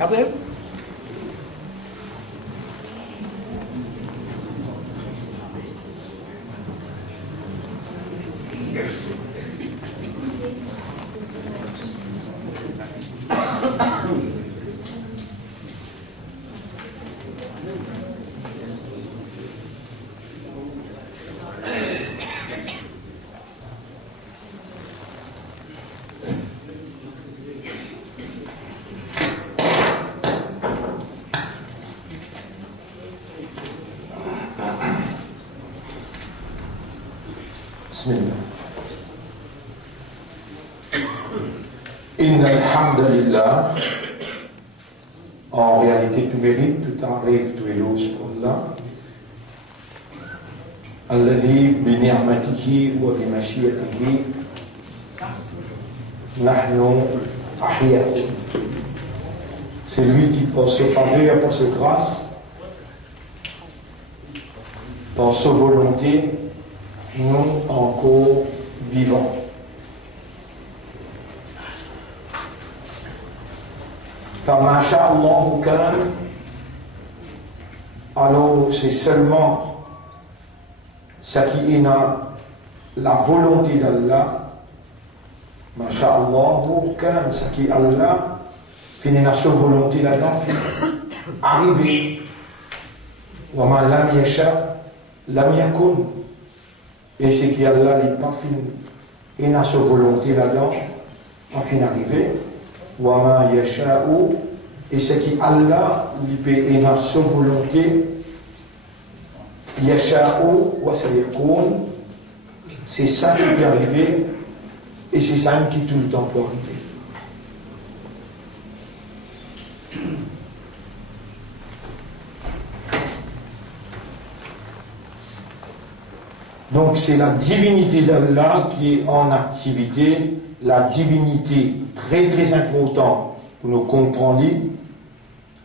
Après Bismillah. Inna alhamdulillah. En réalité, tout mérite, tout arrive, tout éloge pour Allah. Alladhi bi ni'matihi wa bi mashiyatihi nahnu ahya. C'est lui qui, par ses faveurs, par ses grâces, par sa volonté, nous encore vivants. فما شاء الله كان. Alors c'est seulement ce qui est la volonté d'Allah. Ma sha Allah كان, ce qui est Allah finit dans sa volonté là-dedans, arriver. وما لم يشاء لم يكن. Et c'est qu'Allah n'est pas fini. Il a sa volonté là-dedans, pas fini d'arriver. Wama yasha'u. Et c'est qu'Allah il a sa volonté. Yasha'u wa sayakun. C'est ça qui peut arriver. Et c'est ça qui tout le temps peut arriver. Donc c'est la divinité d'Allah qui est en activité, la divinité très très importante pour nous comprendre.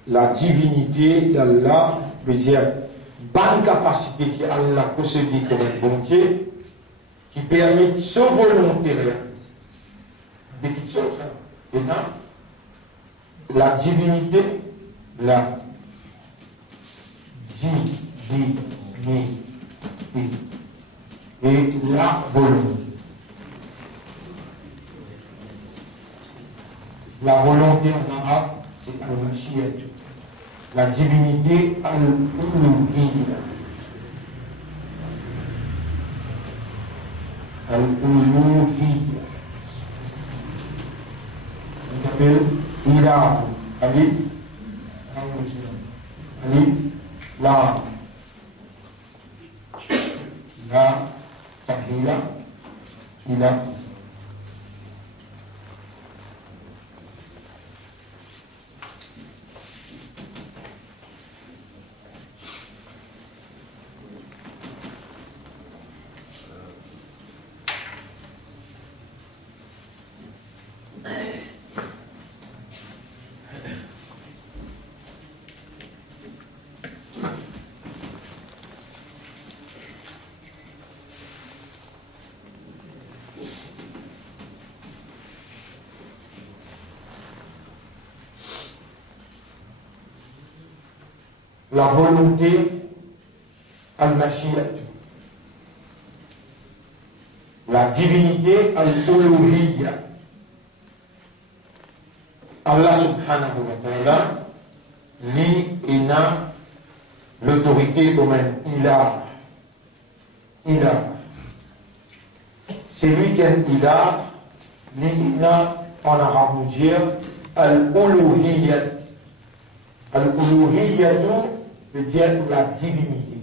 La divinité d'Allah veut dire bonne capacité qu'Allah possède comme un bon Dieu qui permet de se volonté réaliser. Dès qu'il se fait. Et là, la divinité, la divinité. Et la volonté. La volonté en arabe, c'est al-mashiyat. La divinité al-uluhiyya. Al-uluhiyya. Ça s'appelle ilah. Alif. Alif. La. La. Sahila. Ilah. La volonté al-mashiyat. La divinité al-uluhiyya. Allah subhanahu wa ta'ala, lui, il a l'autorité comme un ilah. Ilah. C'est lui qui est un ilah, lui, il a, en arabe, nous dire al-uluhiyyat. Al-uluhiyyatu veut dire la divinité.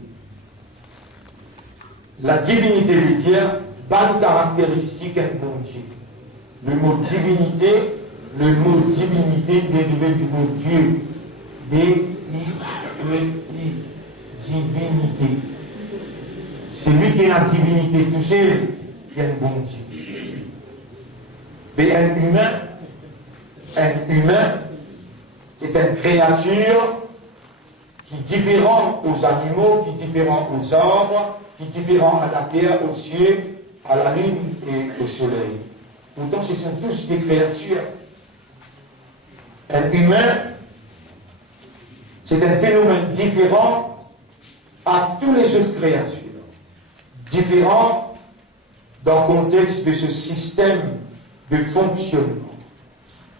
La divinité veut dire bonne caractéristique d'un bon Dieu. Le mot divinité dérivé du mot Dieu. Divinité. C'est lui qui est la divinité touchée, qui est un bon Dieu. Mais un humain, c'est une créature qui est différente aux animaux, qui est différente aux arbres, qui est différente à la terre, aux cieux, à la lune et au soleil. Pourtant, ce sont tous des créatures. Un humain, c'est un phénomène différent à tous les autres créatures. Différent dans le contexte de ce système de fonctionnement.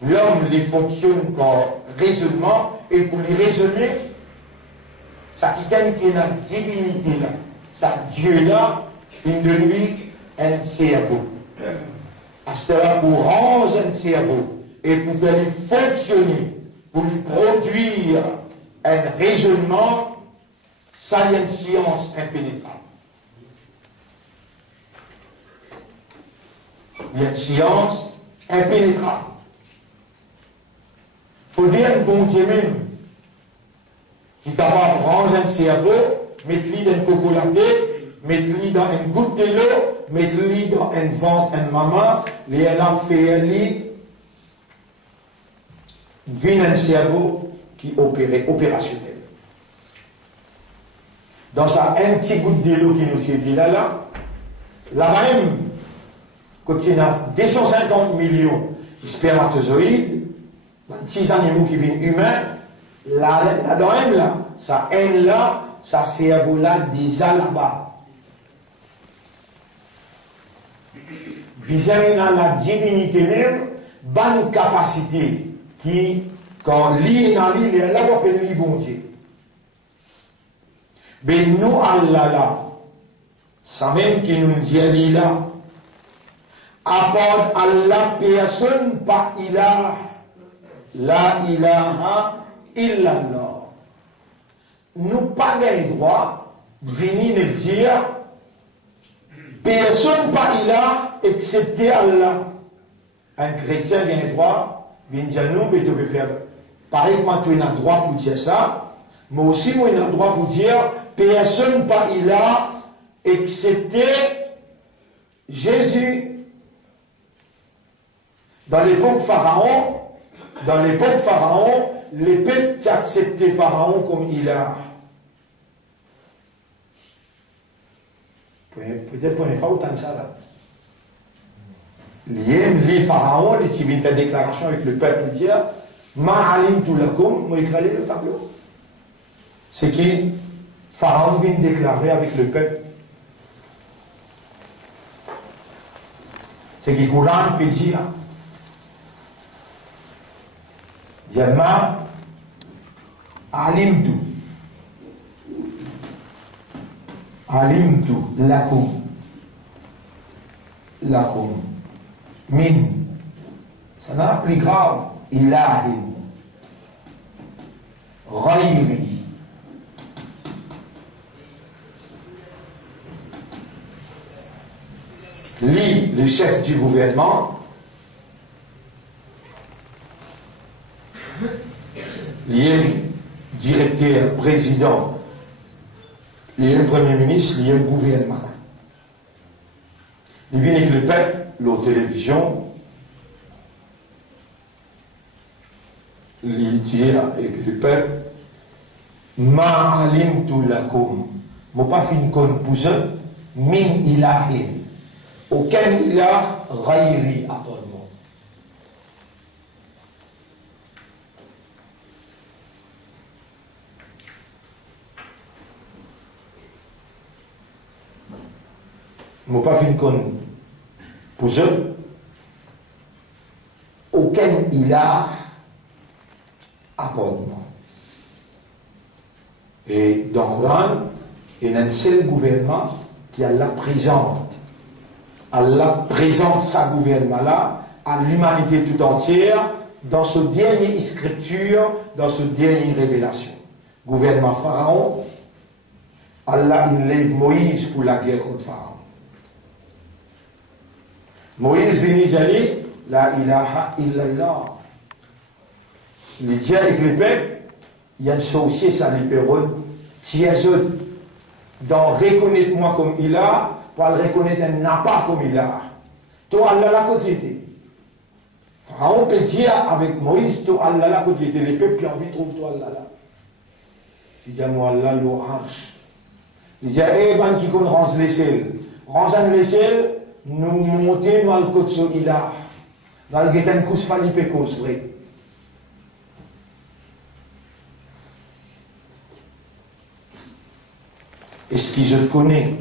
L'homme les fonctionne par raisonnement, et pour les raisonner, ça qui gagne qui est la divinité là, ça Dieu là, il de lui un cerveau. À cela pour rendre un cerveau et pour faire lui fonctionner, pour lui produire un raisonnement, ça y a une science impénétrable. Il y a une science impénétrable. Il faut dire un bon Dieu même qui t'a pas prendre un cerveau, mettre-lui dans une cocolatée, mettre-lui dans une goutte de l'eau, mettre-lui dans un ventre, un maman, les a fait lui vient un cerveau qui opérait opérationnel. Dans ça, un petit goutte de l'eau qui nous fait dit là même, quand il y a 250 millions de spermatozoïdes, 6 animaux qui viennent humains, là, ça haine là, ça cerveau là, déjà là-bas. Bizarre dans la divinité même, bonne capacité qui, quand lit dans l'île, là, on peut lire bon Dieu. Mais nous, Allah là, ça même qui nous dit là, à part Allah, personne pas ilah. La ilaha illallah. Nous pas le droit de venir nous dire personne pas ilah excepté Allah. Un chrétien a le droit de venir dire nous, mais tu peux faire. Pareil, moi, tu as le droit pour dire ça, mais aussi, moi, j'ai le droit pour dire personne pas ilah excepté Jésus. Dans l'époque Pharaon, les peuples qui acceptaient Pharaon comme ilah. Peut-être pour une fois autant que ça là. Les Pharaon, les qui viennent faire déclaration avec le peuple, dire Ma'alim tout lakum, moi écrit le tableau. C'est qui Pharaon vient déclarer avec le peuple. C'est qui Coran peut dire. Yama alimtu lakum min, ça n'a plus grave, ilahin ghayri, lui, le chef du gouvernement, il y a un directeur, président, il y a un premier ministre, il y a un gouvernement. Il vient avec le peuple, la télévision, il dit avec le peuple, ma alimtu lakum, je pas fin kon pour eux, min ilahin, aucun ilah ghayri à toi. Je n'ai pas fait une conne pour eux. Aucun ilah apportement. Et dans le Coran, il y a un seul gouvernement qui Allah présente. Allah présente sa gouvernement là à l'humanité tout entière dans ce dernier scripture, dans ce dernier révélation. Gouvernement Pharaon, Allah il lève Moïse pour la guerre contre Pharaon. Moïse vient dire la ilaha illallah. Il dit avec les peuples, il y a une sorcier, ça les pérodes, si elles dans reconnaître-moi comme ilah, pour le reconnaître un n'a pas comme ilah. Toi, Allah la côté. Pharaon peut dire avec Moïse, toi, Allah la côté. Les peuples qui ont envie de trouver toi, Allah là. Il dit, moi, Allah, l'orange. Il dit, eh, qui connaît range les selles. Range les selles, nous montons dans le côté de ilah. Dans le guetan kous fali pekos, vrai. Et ce qui je connais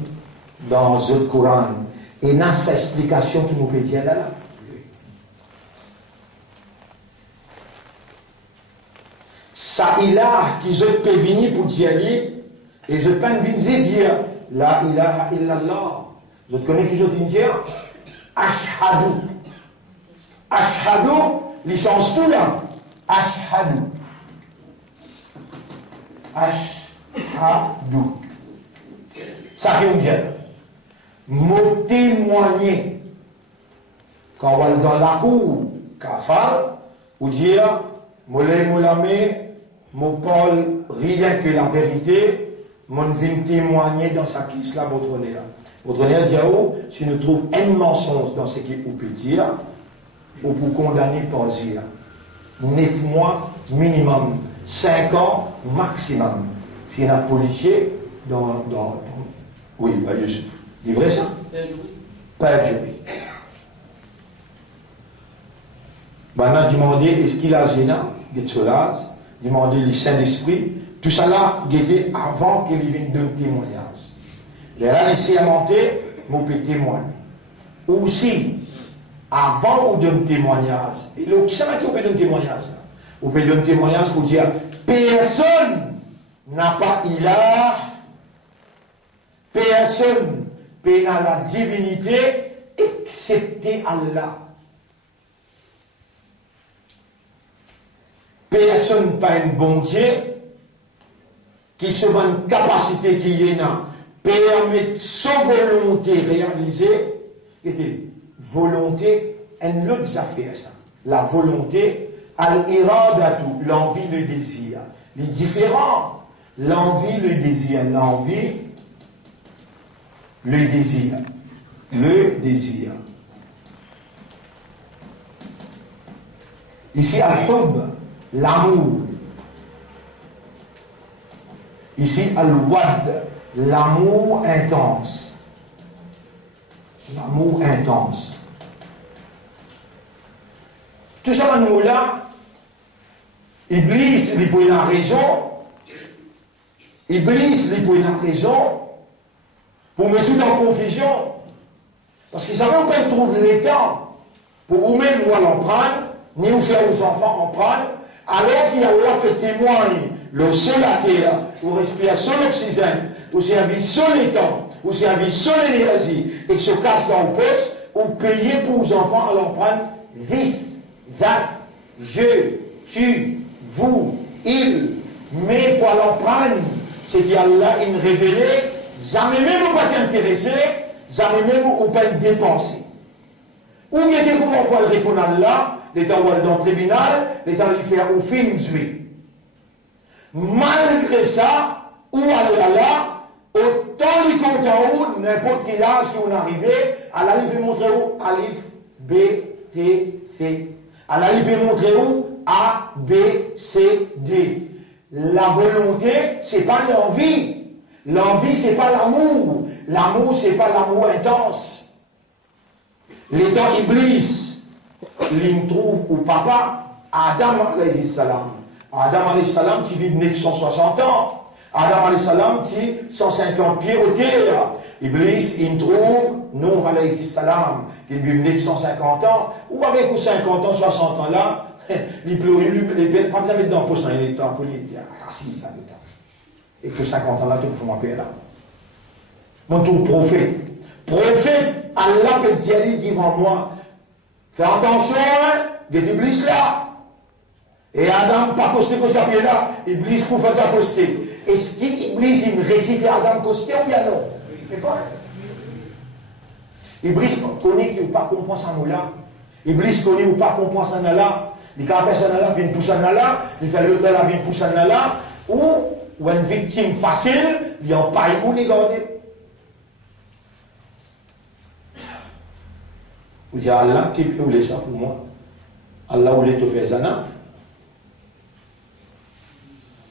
dans le Coran, et dans sa explication qui nous peut dire là. Ça ilah qui je peux venir pour dire, et je peux venir dire, la ilaha illallah. Je connais qui je dis dire, ashhadu. Ashhadu, licence tout là. Ashhadu. Ashhadu. Ça qui me vient. Me témoigner. Quand on va dans la cour, kafar, ou dire, Moulay Moulamé, mon Paul, rien que la vérité, mon vient témoigner dans sa kiss là, votre nez là. Votre nez dit, oh, si nous trouvons un mensonge dans ce qu'il peut dire, ou pour condamner par dire, 9 mois minimum, 5 ans maximum. S'il y a un policier oui, bah, Youssef. Il est vrai ça? Perjury. Maintenant, demander est-ce qu'il a zéna, demander le Saint-Esprit, tout ça là, guetté avant qu'il vienne d'un témoignage. Là, il s'est monté, mon peut témoigner. Aussi, avant ou d'un témoignage, et là, qui ça qui peut d'un témoignage? On peut d'un témoignage pour dire, personne n'a pas ilah, personne n'a la divinité excepté Allah. Personne pas un bon Dieu qui se voit une capacité qui est là, permet sa volonté réalisée, et volonté, une autre affaire ça. La volonté, al-iradatu, l'envie, le désir. Les différents, l'envie, le désir, l'envie, le désir, le désir. Ici, al-hub, l'amour. Ici, al-wad, l'amour intense. L'amour intense. Tout ça, nous là, Iblis, il peut la raison. Iblis, il peut la raison. Pour mettre tout en confusion. Parce qu'ils savent pas trouver les temps pour vous-même, moi, l'en prendre, ni vous faire aux enfants en prendre, alors qu'il y a là que témoigne le seul à terre, ou respire seul l'oxygène, ou servir seul les temps, ou servir seul l'énergie, et que se casse dans le poste, ou payer pour aux enfants à l'en prendre 10, 20, je, tu, vous, il, mais pour l'en prendre, c'est qu'il y a là une révélée. Jamais même on va t'intéresser, jamais même on va te dépenser. Ou il y a des moments où on répond à là, les temps où on est dans le tribunal, les temps où il fait au film jouer. Malgré ça, où on est là, autant les comptes en haut, n'importe quel âge qui on arrivé, à la il peut montrer où Alif, B, T, C. À la il peut montrer où A, B, C, D. La volonté, c'est pas l'envie. L'envie, c'est pas l'amour. L'amour, c'est pas l'amour intense. L'état Iblis, il trouve au papa, Adam alayhi salam. Adam alayhi salam, tu vis 960 ans. Adam alayhi salam, tu 150 pieds au terre. Iblis, il trouve, non alayhi salam, qui vit 950 ans. Ou avec 50 ans, 60 ans là, il pleure, il pas mettre dans le poste, il est temps pour lui dire, ah si, ça veut dire. Et que 50 ans là, tu peux faire ma paix là. Mon tour prophète. Prophète, Allah peut dire devant moi. Fais attention, hein, des Iblis là. Et Adam, pas costé que ça pied là. Iblis pour faire accoster. Est-ce qu'Iblis, il réussit à Adam coster ou bien non? C'est pas. Iblis connaît qu'il n'a pas compris ça là. Iblis connaît ou pas comprendre ça là. Les caractères ça là, viennent pousser ça là. Les faire l'autre là, viennent pousser ça là. Ou une victime facile, il y a un paille où les garder. Vous dites Allah qui peut vous ça pour moi. Allah voulait te faire zana.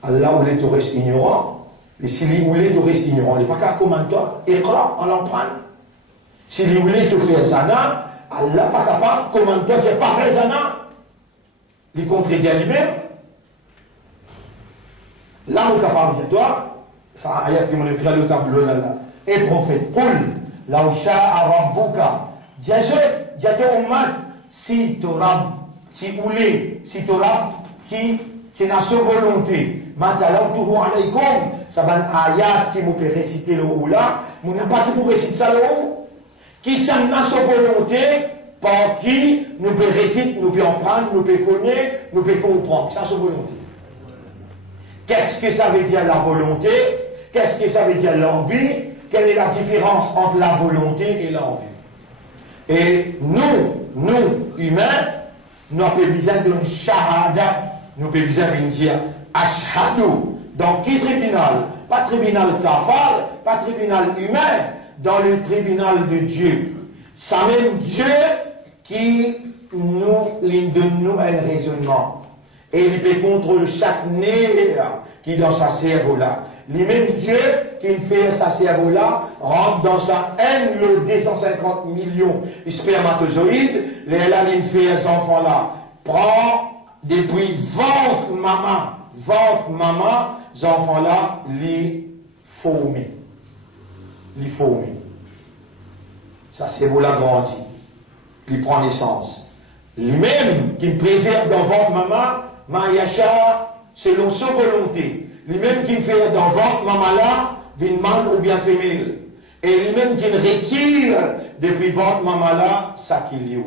Allah voulait te rester ignorant. Et s'il voulait te rester ignorant, il n'est pas qu'à comment toi. Écran, on l'en prend. S'il voulait te faire zana, Allah pas capable, comment toi tu n'es pas raisonnable, il contredit lui-même. Là, on est capable de dire, toi, ça ayat qui m'a écrit le tableau là. Et prophète, Qul, la usha'a rabbuka, Diaje, diate ummat, si torab, si oulé, si torab, si na sa volonté, matalautuhu alaykum, ça va un ayat qui vous peut réciter le ou là, mais on n'a pas tout pour réciter ça le ou. Qui ça n'a sa volonté, par qui nous peut réciter, nous peut en prendre, nous peut connaître, nous peut comprendre. Ça sa volonté. Qu'est-ce que ça veut dire la volonté? Qu'est-ce que ça veut dire l'envie? Quelle est la différence entre la volonté et l'envie? Et nous, humains, nous avons besoin d'une shahada, nous avons besoin de dire ashhadu. Dans quel tribunal? Pas tribunal kafar, pas tribunal humain, dans le tribunal de Dieu. C'est même Dieu qui nous donne nous un raisonnement. Et il peut contrôler chaque nerf qui est dans sa cerveau là. Le même Dieu qui fait sa cerveau là rentre dans sa haine le 250 millions de spermatozoïdes. Là, il fait ces enfants là. Prend depuis ventre maman, ces enfants là, les forment. Sa cerveau là grandit. Il prend naissance. Lui-même qui préserve dans ventre maman, Mayacha, selon sa volonté. Lui-même qui fait dans ventre maman là, vin mâle ou bien femelle. Et lui-même qui retire depuis ventre maman là, ça qu'il y a.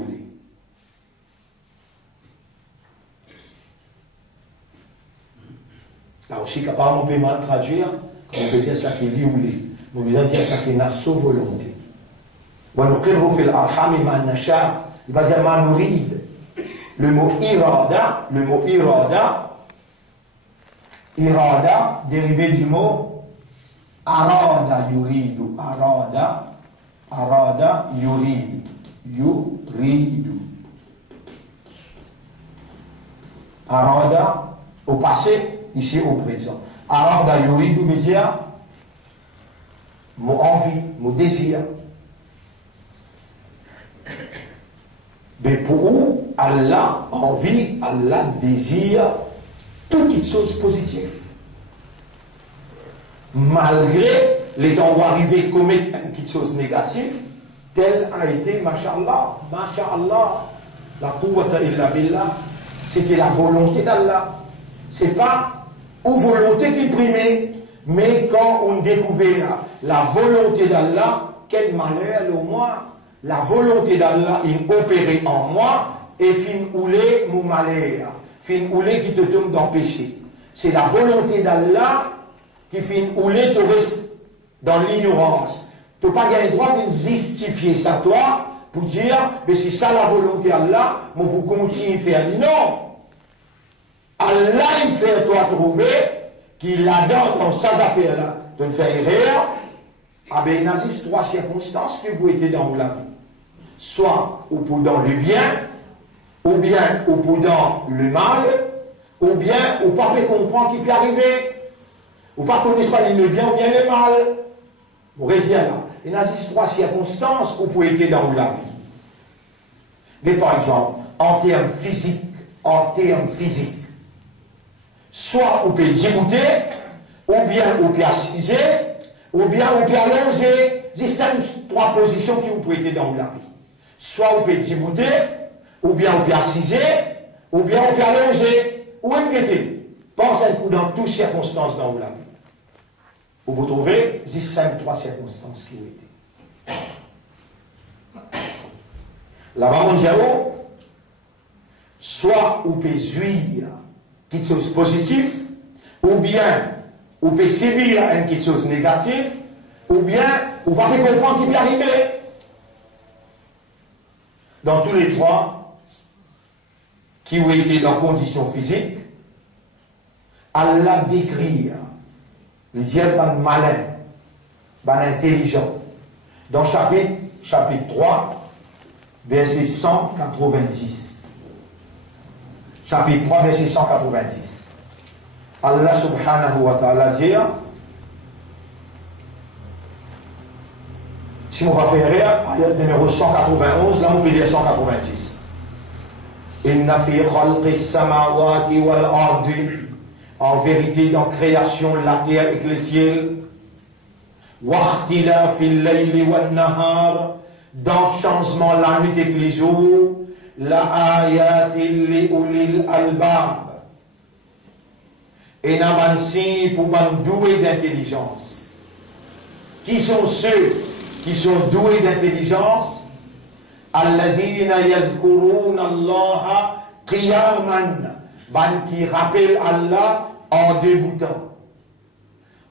Là aussi, capable, on peut mal traduire, on peut dire ça qu'il y a. On peut dire ça qu'il a sa volonté. وَنُقِرُّ فِي الْأَرْحَامِ مَا نَشَاءُ. Il va dire ma nouride. Le mot irada, dérivé du mot arada yuridu, arada yuridu. Arada au passé, ici au présent. Arada yuridu veut dire mon envie, mon désir. Mais pour Allah envie, Allah désire toutes choses positives. Malgré les temps où arriver commettre une petite chose négative, telle a été, masha'Allah, la quwwata illa billah, c'était la volonté d'Allah. C'est pas une volonté qui primait, mais quand on découvert la volonté d'Allah, quel malheur au moins. La volonté d'Allah est opérée en moi et fin oulé mon malheur, fin oulé qui te tombe dans le péché. C'est la volonté d'Allah qui fin oulé te reste dans l'ignorance. Tu n'as pas le droit de justifier ça toi pour dire mais c'est ça la volonté d'Allah, mais pour continuer à faire. Non. Allah il fait toi trouver qu'il a dans ces affaires-là de faire erreur. Ah ben il existe trois circonstances que vous étiez dans la vie. Soit au dans le bien, ou bien au dans le mal, ou bien au pas fait comprendre qui peut arriver, ou pas connaître pas le bien ou bien le mal. Vous restez là. Il existe trois circonstances où vous pouvez être dans la vie. Mais par exemple, en termes physiques, soit vous pouvez dégoûter, ou bien vous pouvez assiser, ou bien vous pouvez allonger. Il y a trois positions qui vous pouvez être dans la vie. Soit vous pouvez dégoûter, ou bien vous pouvez assiser, ou bien vous pouvez allonger, ou inquiéter. Pensez un coup dans toutes circonstances dans la vie. Vous trouvez, il y a trois circonstances qui ont été. Là-bas, on dit, soit vous pouvez jouir quelque chose de positif, ou bien vous pouvez subir quelque chose de négatif, ou bien vous ne pouvez pas comprendre ce qui peut arriver. Dans tous les trois, qui ont été dans conditions physiques, Allah décrit les dieux malin, intelligent. Dans chapitre 3, verset 190. Chapitre 3, verset 190. Allah subhanahu wa ta'ala dit Si on va faire rien, ayat numéro 191, là on peut lire 190. Inna fi khalqis samawati wal ardi, en vérité dans création la terre et le ciel, wa ikhtilafil layli wan nahar, dans changement la nuit et les jours, la ayatil li ulil albab, et n'a signe pour doué d'intelligence. Qui sont ceux qui sont doués d'intelligence? Alladhina yadhkuruna Allah qiyaman, qui rappellent Allah en déboutant.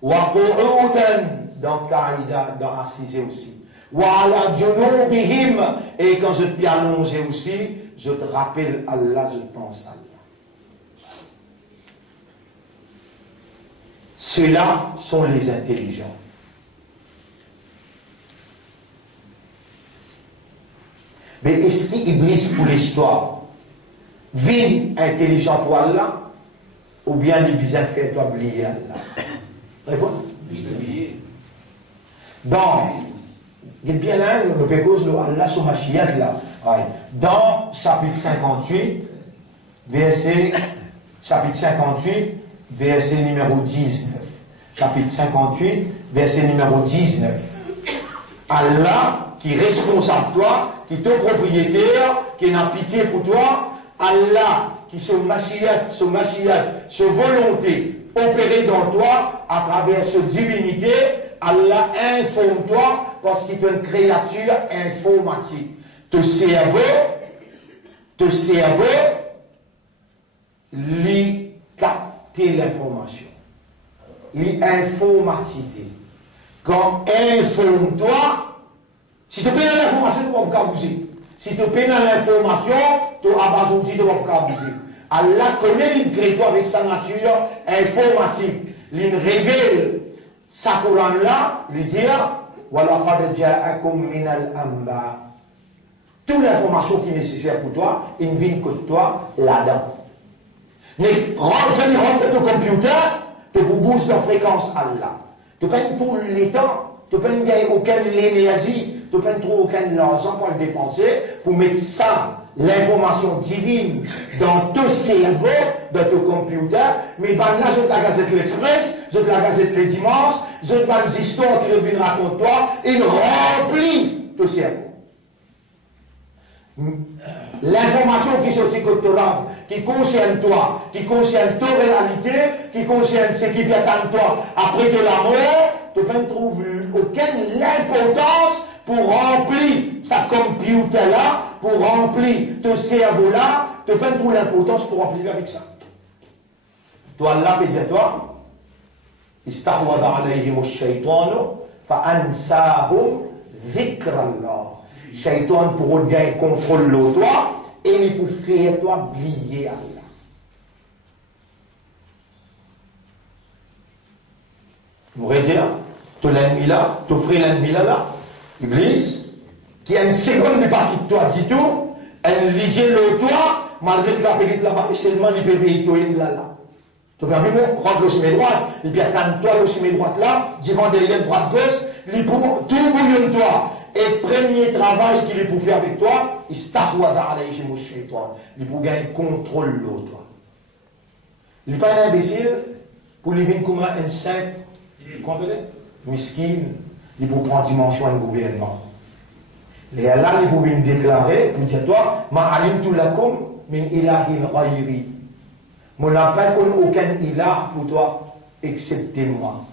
Wa qu'udan, dans Qaïda, dans assisé aussi. Wa ala junubihim, et quand je te allongé aussi, je te rappelle Allah, je pense à Allah. Ceux-là sont les intelligents. Mais est-ce qu'Iblis pour l'histoire vit intelligent pour Allah ou bien il vient faire toi oublier Allah? Réponds. Donc, il est bien là, le pécose, Allah sur ma chiate là. Dans chapitre 58, chapitre 58, verset numéro 19. Chapitre 58, verset numéro 19. Allah qui est responsable de toi, qui est ton propriétaire, qui n'a pitié pour toi, Allah qui son machiat, son volonté opérée dans toi à travers sa divinité, Allah informe toi parce qu'il est une créature informatique. Ton cerveau, lui capter l'information, lui informatiser. Quand informe-toi, si tu peux l'information, tu ne vas pas bouger. Si tu peux l'information, tu vas pas bouger. Allah connaît l'incrédit avec sa nature informatique. Il révèle sa Coran là, il dit وَلَقَدْ جَاءَكُمْ مِنَ الْأَنْبَاءِ. Toute l'information qui est nécessaire pour toi, il vient que toi là-dedans. Mais rentre ton computer, tu bouges de fréquence Allah. Tu peux tout le temps, tu peux gagner aucune énergie, tu peux trouver aucun argent pour le dépenser, pour mettre ça, l'information divine, dans ton cerveau, dans ton computer. Mais ben là, je te la Gazette l'Express, je te la Gazette les dimanches, je te la histoire que je viens raconter toi, il remplit ton cerveau. L'information qui sortit doctorable, qui concerne toi, qui concerne ta réalité, qui concerne ce qui t'attend toi après de la mort, tu ne trouves aucune importance pour remplir sa computer là, pour remplir ton cerveau là, tu ne trouves l'importance pour remplir avec ça. Toi, Allah peut dire toi, istahwada alayhim ash-shaytanu fa-ansahum dhikrallah. Shaitan pour gagner contrôle de toi et il pour faire toi oublier Allah. Vous voyez là, tu l'ennemi là, tu offres l'ennemi là, Iblis, qui a une seconde de partie de toi, dit tout, elle lisait le toi, malgré que la périte là-bas, seulement il peut veiller là. Tu peux venir, rentre le chemin droit, il peut attendre toi le chemin droit là, devant derrière droite gauche, il pour tout bouillonner toi. Et premier travail qu'il est pour faire avec toi, il pour gagner contrôle de toi. Il n'est pas un imbécile pour lui venir comme un simple, miskin, il pour prendre dimension du gouvernement. Et là, il pour venir déclarer, pour dire toi, ma'alimtu lakum min ilahin ghayri. Mon n'a pas aucun ilah pour toi, excepté moi.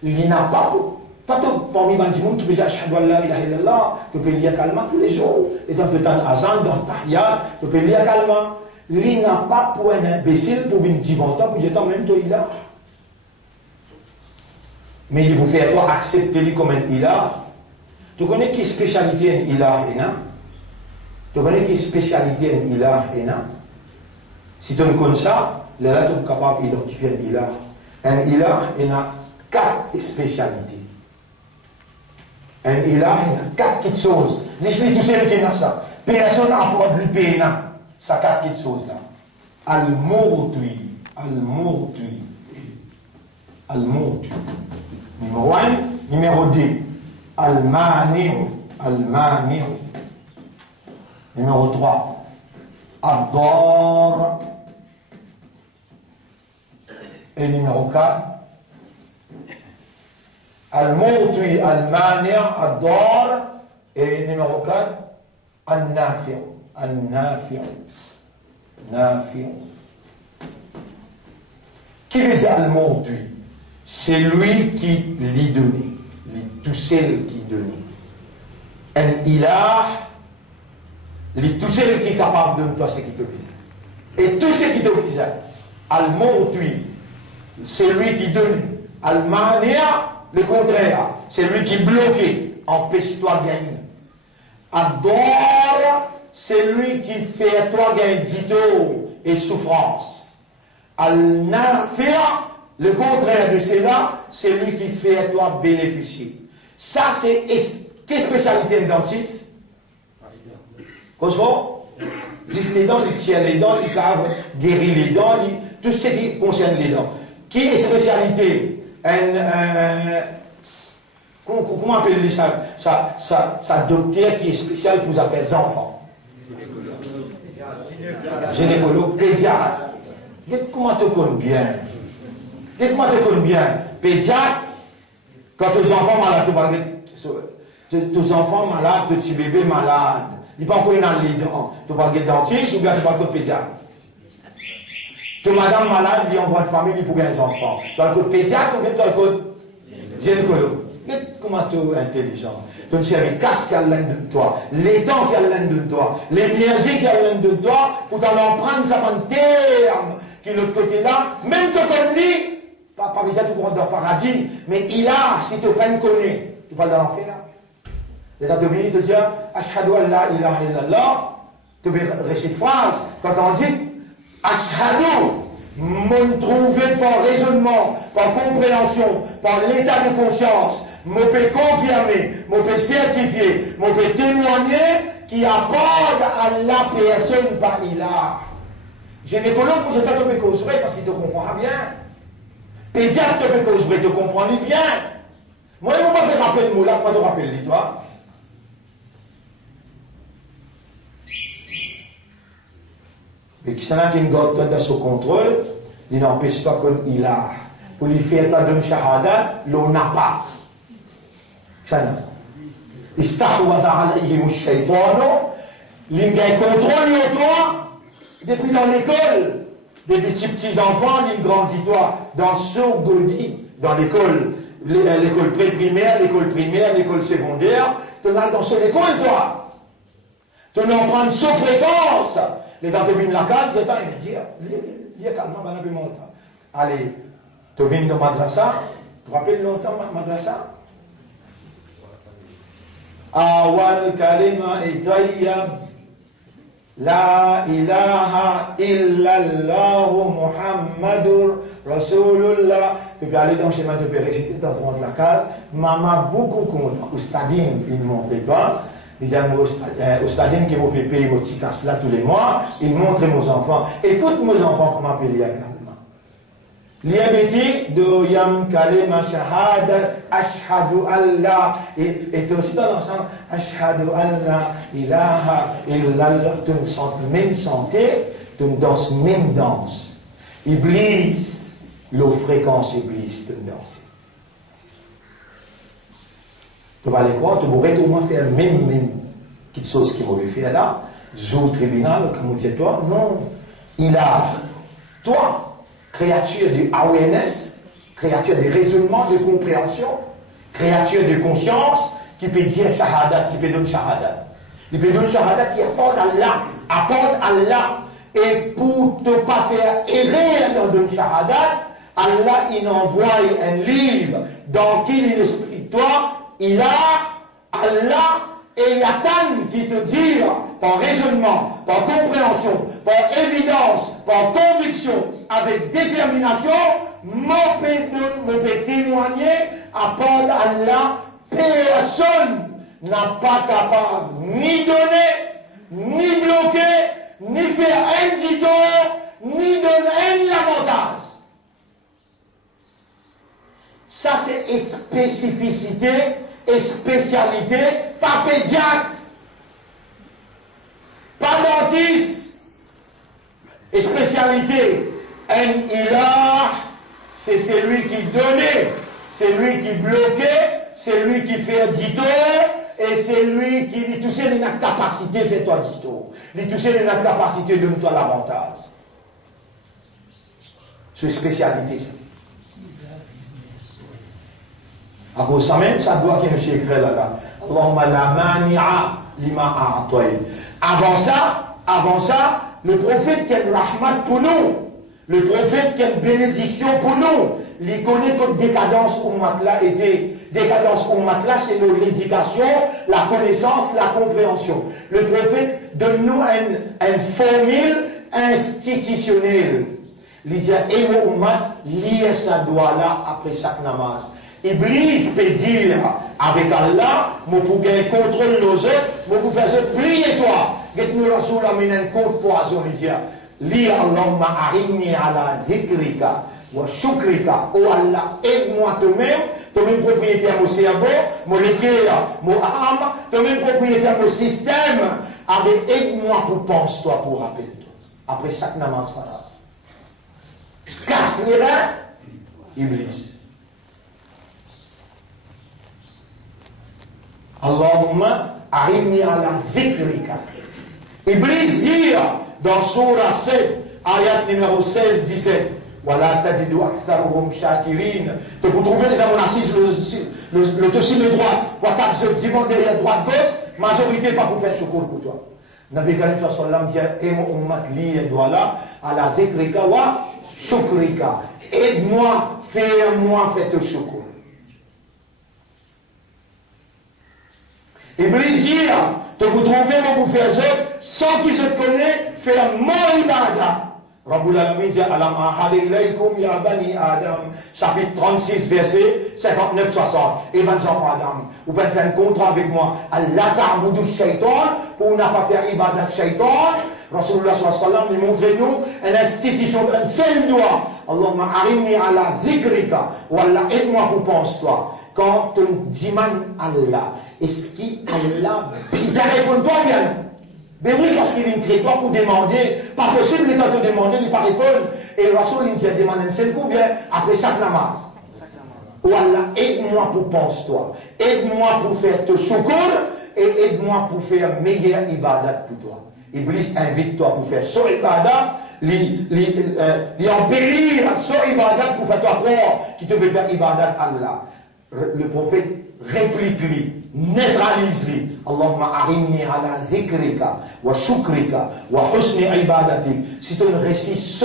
Il n'a pas pour. Parmi les gens qui disent Ashhadu an la ilaha illallah, tu peux lire calmement tous les jours. Et dans le temps d'Azan, dans Tahiyat, tu peux lire calmement. Il n'a pas pour un imbécile pour une divanteur pour dire en même temps ilah. Mais il vous fait toi accepter lui comme un ilah. Tu connais qui spécialité un ilah et non? Tu connais qui spécialité un ilah et non? Si tu ne connais ça, là tu es capable d'identifier un ilah. Un ilah, il a 4 spécialités. Un ilah, il a 4 choses. Ici, tout seul qui a ça. Personne n'a pas de paix, ça 4 choses là. Al-Murtui. Al-Murtui. Al-Murtui. Numéro 1, numéro 2. Al-Mani'u. Al-Mani'u. Numéro 3. Ad-Dar. Et numéro 4. Al-Mu'ti, Al-Mani', Ad-Dar. Et numéro 4. Al-Nafi'. Al-Nafi'. Nafi'. Qui veut dire Al-Mu'ti? C'est lui qui l'y donne. Tout seul qui donne. Al-Ilah, tout seul qui est capable de donner ce qui te plaît. Et tout ce qui te plaît. Al-Mu'ti, c'est lui qui donne. Al-Mania, le contraire. C'est lui qui bloque. Empêche-toi de gagner. Ad-Dar, c'est lui qui fait toi gagner dito et souffrance. Al-Nafi', le contraire de cela, c'est lui qui fait à toi bénéficier. Ça, c'est quelle spécialité de dentiste? Comment? Juste les dents, ils tiennent les dents, ils cavent, guérir les dents, tout ce qui concerne les dents. Qui est spécialité? Comment appelle ça docteur qui est spécial pour les affaires enfants? Gynécologue, pédiatre. Comment tu connais bien? Comment tu connais bien? Pédiatre, quand tes enfants malades, tes enfants malades, tes petits bébés malades, ils ne sont pas encore dans les dents. Tu vas être dentiste ou bien tu vas être pédiatre. Tes madame malade, ils envoient de famille pour gagner des enfants. Tu vas être pédiatre ou bien tu vas être gynécologue. Comment tu es intelligent? Tu ne sais pas qu'est-ce qu'il y a l'un de toi, les dents qu'il y a l'un de toi, l'énergie qu'il y a l'un de toi, pour t'en prendre ça en terme, qui est l'autre côté là, même te connais, pas déjà tu rentres dans le paradis, mais il a, si tu ne connais, tu vas dans l'enfer. Les États-Unis te disent, Ashhadu an la ilaha illallah, tu veux rester cette phrase, quand on dit, Ashhadu, me trouver par raisonnement, par compréhension, par l'état de conscience, me peut confirmer, me peut certifier, me peut témoigner qui apporte à la personne par ilah. Gynécologue, vous êtes te causerait parce qu'il te comprend bien. Pédiatre te fait causerait, te comprend bien. Moi, je ne vais pas te rappeler le mot là, moi je te rappelle les toi. Et qui s'en a qui ne garde pas dans son contrôle, il n'empêche pas qu'il a. Pour lui faire ta donne shahada, l'on n'a pas. Ça n'a. Istahwada alayhim ash-shaytanu, l'ingay contrôle toi, depuis dans l'école, des petits enfants, ils grandissent toi, dans ce godi, dans l'école, l'école pré-primaire, l'école secondaire, tu as dans cette école toi. Tu en prends sous fréquence. Les gens te viennent la case, ils disent, il y a calmement, on a pu monter. Allez, tu viens de madrasa, tu te rappelles longtemps madrasa? Awal kalima itayyab, la ilaha illallah Muhammadur Rasulullah. Tu peux aller dans le chemin, tu peux réciter dans la case. Maman beaucoup content. Oustadine, il monte toi. Il dit au stadium qui vous payer vos petits casses là tous les mois, il montre aux enfants. Écoute mes enfants comment appeler également. L'IABT de Yam Kalema Shahada Ashhadu Allah et aussi dans l'ensemble Ashhadu Allah ilaha illallah. Tu ne sens même santé, tu ne danses même danse. Iblis, l'eau fréquence Iblis, tu ne danses. Tu vas aller croire, tu pourrais au moins faire même quelque chose qu'il m'aurait fait là, au tribunal, comme on dit toi, non. Il a, toi, créature de awareness, créature de raisonnement, de compréhension, créature de conscience, qui peut dire shahada, qui peut donner shahada. Il peut donner shahada qui apporte Allah. Et pour ne pas faire errer dans le shahada, Allah, il envoie un livre dans qui il explique toi. Il a Allah et Yatan qui te dit par raisonnement, par compréhension, par évidence, par conviction, avec détermination, me fait témoigner à part Allah, personne n'a pas capable ni donner, ni bloquer, ni faire un dito, ni donner un avantage. Ça, c'est une spécificité et spécialité, pas pédiatre, pas dentiste, et spécialité, un ilah, c'est celui qui donnait, c'est lui qui bloquait, c'est lui qui fait dito, et c'est lui qui dit, tu sais, il a une capacité, fais-toi dito. Il tu sais, il a une capacité, donne-toi l'avantage. C'est une spécialité, ça. À cause de ça même, ça doit qu'il y ait écrit là-bas. Allahumma la mani'a lima a'atoy. Avant ça, le prophète qui a une rahmat pour nous, le prophète qui a une bénédiction pour nous, il connaît que décadence ummat là était. Décadence ummat là, c'est l'éducation, la connaissance, la compréhension. Le prophète donne-nous une formule institutionnelle. Il dit, et mon ummat, lié sa doigt là après chaque namaz. Iblis peut dire avec Allah, je peux gagner contrôle nos autres, je peux faire ça, pliez-toi. Get-nous Rasoul amène un compte poison, il dit, li Allahumma arini ala zikrika wa shukrika. Oh Allah, aide-moi toi-même propriétaire mon cerveau, mon cœur, mon âme, toi-même propriétaire mon système. Avec aide-moi pour pense-toi, pour rappelle-toi. Après chaque namaz faras. Casse les reins, Iblis. Allahumma arini ala zikrika. Iblis dit dans Surah 7, ayat numéro 16-17, Wala tajidu aktharuhum shakirin. Que vous trouvez dans mon assise le dossier de droite, Watab se divan derrière droite gauche, majorité pas pour faire secours pour toi. Nabi Karim sallam dit, Emo ummat li edwala ala zikrika wa shukrika. Aide-moi, fais-moi, fais-te secours. Iblis dit, que vous trouvez mon faire sans qu'ils se connaissent, faire mon ibadah. Rabbul Alamin dit, Alam ahadi ilaykum ya bani Adam, chapitre 36, verset 59-60. Et ben, enfants Adam, vous pouvez faire un contrat avec moi. Allah ta'boudou shaitan, pour n'a pas faire ibadah shaitan. Rasulullah sallallahu alayhi wa sallam, montrez-nous une institution, un seul doigt. Allahumma arini ala dhikrika, ou Allah, aide-moi pour pense-toi. Quand on dit Allah, est-ce qu'Allah, bizarre répond-toi bien? Mais oui, parce qu'il est toi pour demander, pas possible de te demander, il ne pas répondre. Et le Rasoul, il dit, demande un seul coup, bien, après chaque namaz. Ou Allah, aide-moi pour pense-toi, aide-moi pour faire te secours, et aide-moi pour faire meilleure ibadat pour toi. Iblis invite-toi pour faire son ibadat, lui embellir son ibadat pour faire toi croire qui te veut faire ibadat Allah. Le prophète réplique-lui, neutralise-lui. Allahumma arini ala zikrika wa shukrika wa husni ibadatik. Si tu récites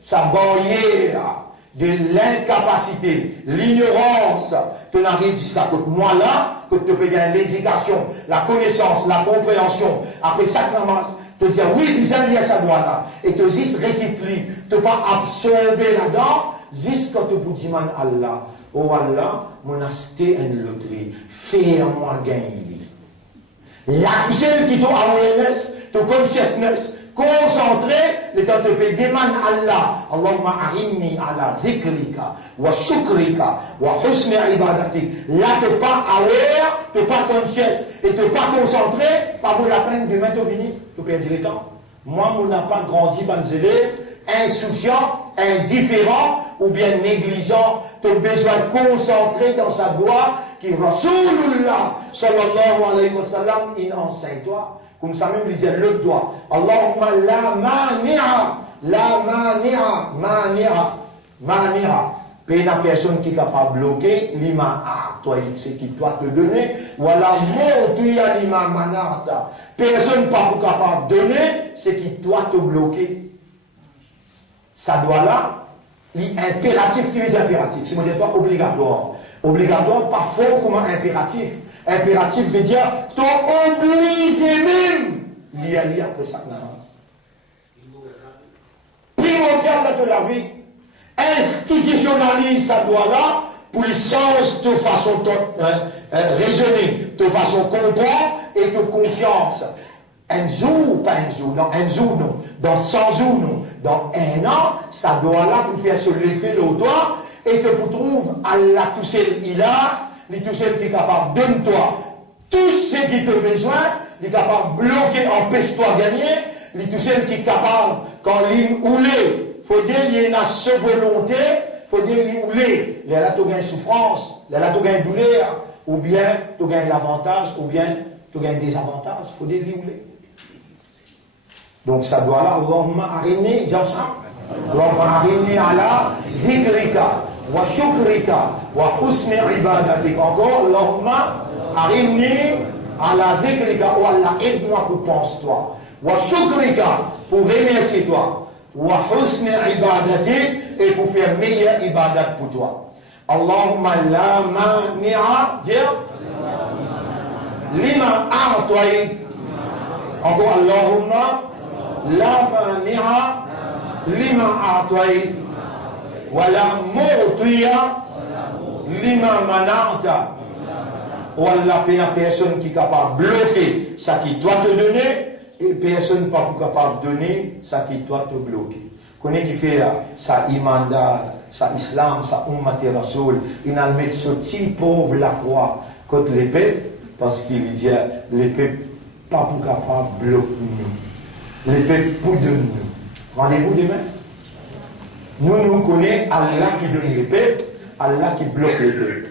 sa barrière de l'incapacité, l'ignorance, tu n'arrives jusqu'à côté moi là, que tu peux gagner l'éducation, la connaissance, la compréhension. Après chaque namaz, te dire oui, bizarre, il y a sa doigt là. Et te dis récite-lui, te pas absorber là-dedans. Jusqu'à te boudiman Allah. Oh Allah, mon acheté une loterie. Fais-moi gagner. La touchelle qui t'a awareness, ta consciousness, concentré, le temps de payer demande Allah. Allahumma arini ala zikrika, wa shukrika, wa husni ibadatik. Là, t'es pas aware, t'es pas conscious, et t'es pas concentré, pas vous la peine de mettre au vini, tu perds du temps. Moi, on n'a pas grandi dans les élèves, insouciant, indifférent ou bien négligent, tu as besoin de concentrer dans sa doigt qui Rasulullah sallallahu alayhi wa sallam, il enseigne toi. Comme ça même, il disait le doigt. Allahumma la mani'a. Mais la personne qui est capable de bloquer, l'ima toi, c'est qui doit te donner. Voilà, mon l'ima manata. Personne pas capable de donner, c'est qui doit te bloquer. Ça doit là, l'impératif qui est impératif. C'est pas obligatoire. Obligatoire, pas fort comme impératif. Impératif veut dire, t'es obligé même d'y aller après ça. Primordial de la vie. Institutionnalise ça doit là pour le sens de façon raisonner, de façon comprendre et de confiance. Un jour, pas un jour, non, un jour non, dans 100 jours non, dans un an, ça doit là pour faire se lever le doigt et que vous trouve Allah tout seul, il a il est tout seul qui est capable de donner toi tout ce qui te besoin, il est capable de bloquer, empêche-toi de gagner, il est tout seul qui est capable, quand il oulé, il faut dire qu'il y a une volonté, il faut dire qu'il oulé, il y a là tu gagnes souffrance, il y a là tu gagnes douleur, ou bien tu gagnes l'avantage, ou bien tu gagnes des avantages, il faut dire qu'il oulé. Donc ça doit là, Allahumma arini, dis ensemble. Allahumma arini ala dhikrika wa shukrika wa husni ibadatik. Encore, Allahumma arini ala dhikrika, ou Allah aide-moi pour penser toi. Wa shukrika, pour remercier toi. Wa husni ibadatik, et pour faire meilleure ibadat pour toi. Allahumma la mani'a, dire lima a'tayt. Encore, Allahumma la mani'a lima a'tayt wa la mu'tiya lima mana'ta. Wallah, la personne qui est capable de bloquer ça qui doit te donner, et personne pas capable de donner ça qui doit te bloquer. Connais qui fait ça imanda, ça islam, ça ummati rasoul, il a mis ce petit pauvre la croix contre l'épée, parce qu'il dit l'épée pas pour capable de bloquer nous. L'épée pour de nous. Rendez-vous demain. Nous connaissons Allah qui donne l'épée, Allah qui bloque l'épée.